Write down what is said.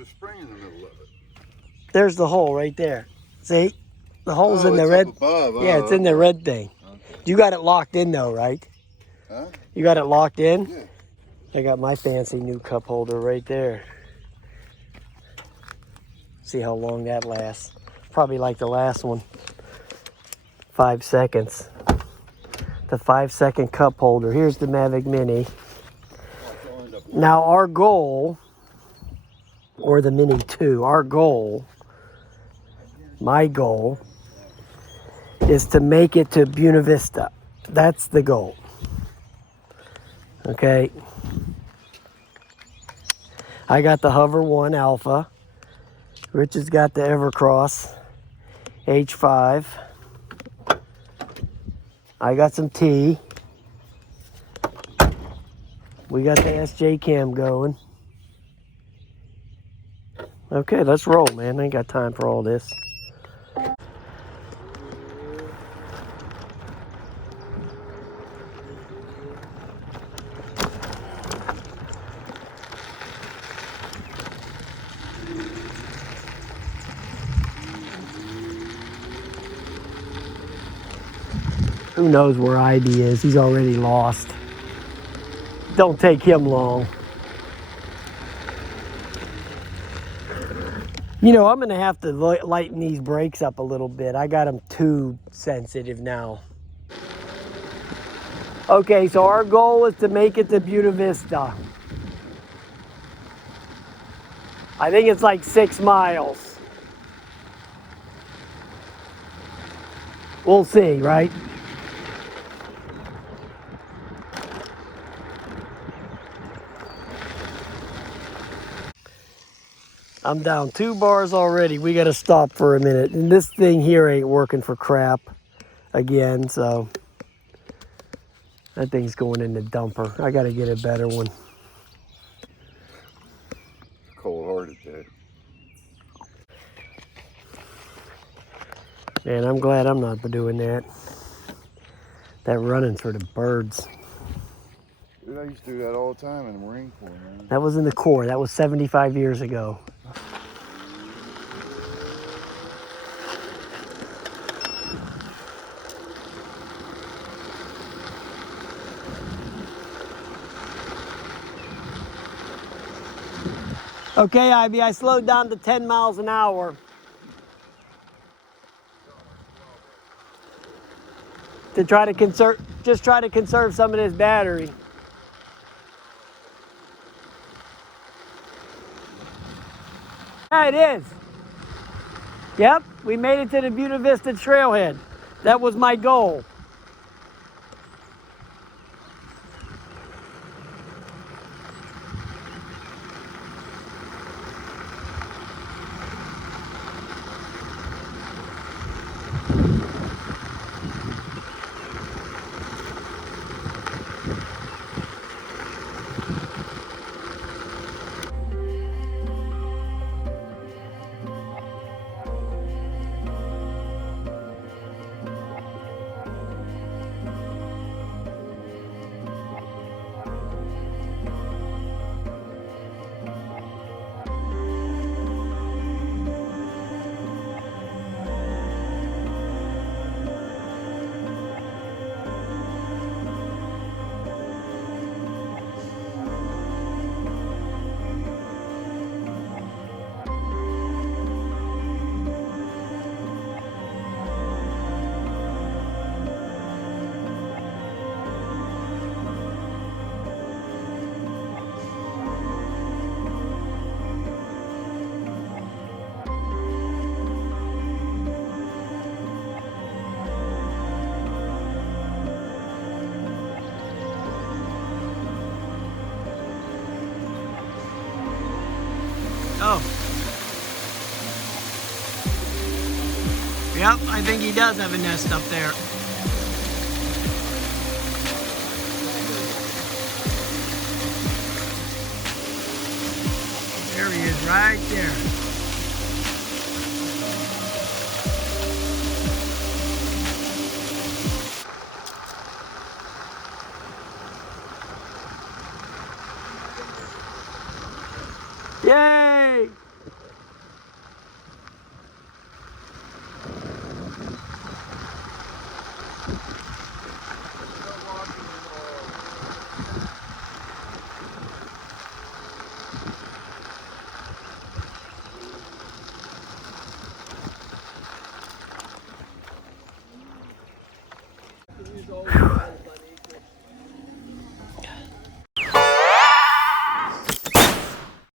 a spring in the middle of it. There's the hole right there. See? The hole's in the it's red. Up above. Yeah, it's in the red thing. Okay. You got it locked in though, right? Huh? You got it locked in? Yeah. I got my fancy new cup holder right there. See how long that lasts. Probably like the last one. 5 seconds. The 5-second cup holder. Here's the Mavic Mini. Now our goal, or the Mini 2, our goal, my goal, is to make it to Buena Vista. That's the goal. Okay. I got the Hover 1 Alpha. Rich has got the EverCross H5. I got some T. We got the SJ cam going. Okay, let's roll, man. I ain't got time for all this. Who knows where Ivy is? He's already lost. Don't take him long. You know, I'm going to have to lighten these brakes up a little bit. I got them too sensitive now. Okay, so our goal is to make it to Buena Vista. I think it's like 6 miles. We'll see, right? I'm down 2 bars already. We got to stop for a minute. And this thing here ain't working for crap again, so that thing's going in the dumper. I got to get a better one. Cold-hearted there. Man, I'm glad I'm not doing that. That running's for the birds. Dude, I used to do that all the time in the Marine Corps, man. That was in the Corps. That was 75 years ago. Okay, Ivy, I slowed down to 10 miles an hour. To try to conserve, just try to conserve some of this battery. Yeah, it is. Yep, we made it to the Buena Vista Trailhead. That was my goal. Oh. Yep, I think he does have a nest up there. There he is, right there. Yay!